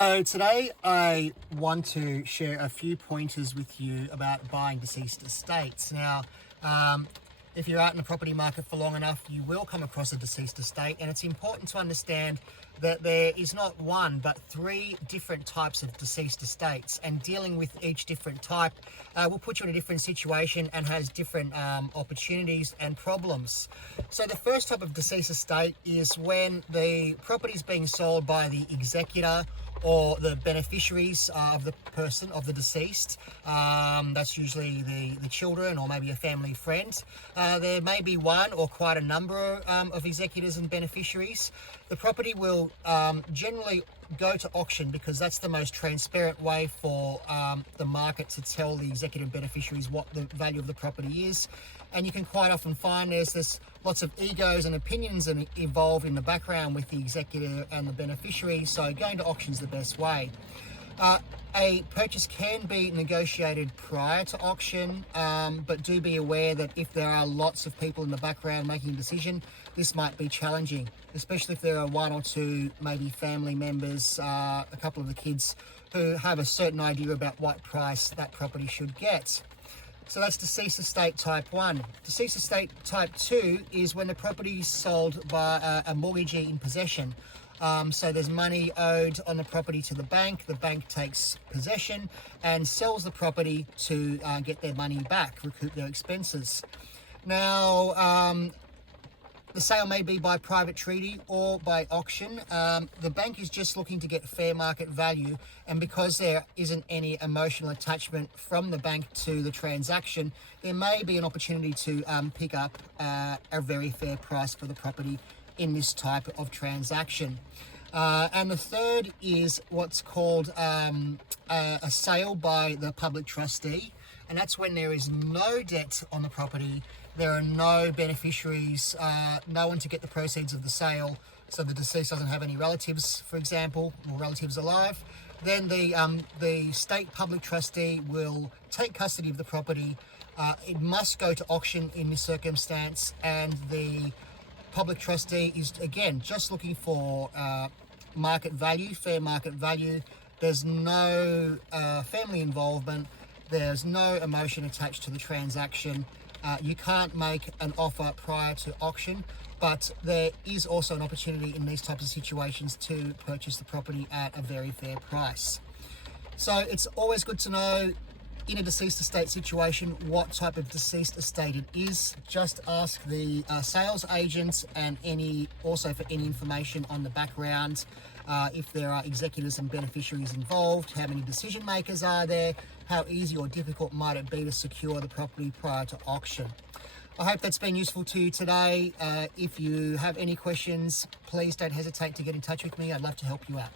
So today I want to share a few pointers with you about buying deceased estates. Now, if you're out in the property market for long enough, you will come across a deceased estate, and it's important to understand that there is not one but three different types of deceased estates, and dealing with each different type will put you in a different situation and has different opportunities and problems. So the first type of deceased estate is when the property is being sold by the executor or the beneficiaries of the person, of the deceased. That's usually the children or maybe a family friend. There may be one or quite a number of executors and beneficiaries. The property will generally go to auction because that's the most transparent way for the market to tell the executor and beneficiaries what the value of the property is. And you can quite often find there's lots of egos and opinions involved in the background with the executor and the beneficiary, so going to auction is the best way. A purchase can be negotiated prior to auction, but do be aware that if there are lots of people in the background making a decision, this might be challenging, especially if there are one or two maybe family members, a couple of the kids who have a certain idea about what price that property should get. So that's deceased estate type 1. Deceased estate type 2 is when the property is sold by a mortgagee in possession. So there's money owed on the property to the bank takes possession and sells the property to get their money back, recoup their expenses. Now, the sale may be by private treaty or by auction. The bank is just looking to get fair market value, and because there isn't any emotional attachment from the bank to the transaction, there may be an opportunity to pick up a very fair price for the property in this type of transaction. And the third is what's called a sale by the public trustee, and that's when there is no debt on the property, there are no beneficiaries, no one to get the proceeds of the sale, so the deceased doesn't have any relatives, for example, or relatives alive. Then the state public trustee will take custody of the property. It must go to auction in this circumstance, and the public trustee is again just looking for market value, fair market value. There's no family involvement, there's no emotion attached to the transaction. You can't make an offer prior to auction, but there is also an opportunity in these types of situations to purchase the property at a very fair price. So it's always good to know in a deceased estate situation what type of deceased estate it is. Just ask the sales agent, and also for any information on the background, if there are executors and beneficiaries involved, how many decision makers are there, how easy or difficult might it be to secure the property prior to auction. I hope that's been useful to you today. If you have any questions, please don't hesitate to get in touch with me. I'd love to help you out.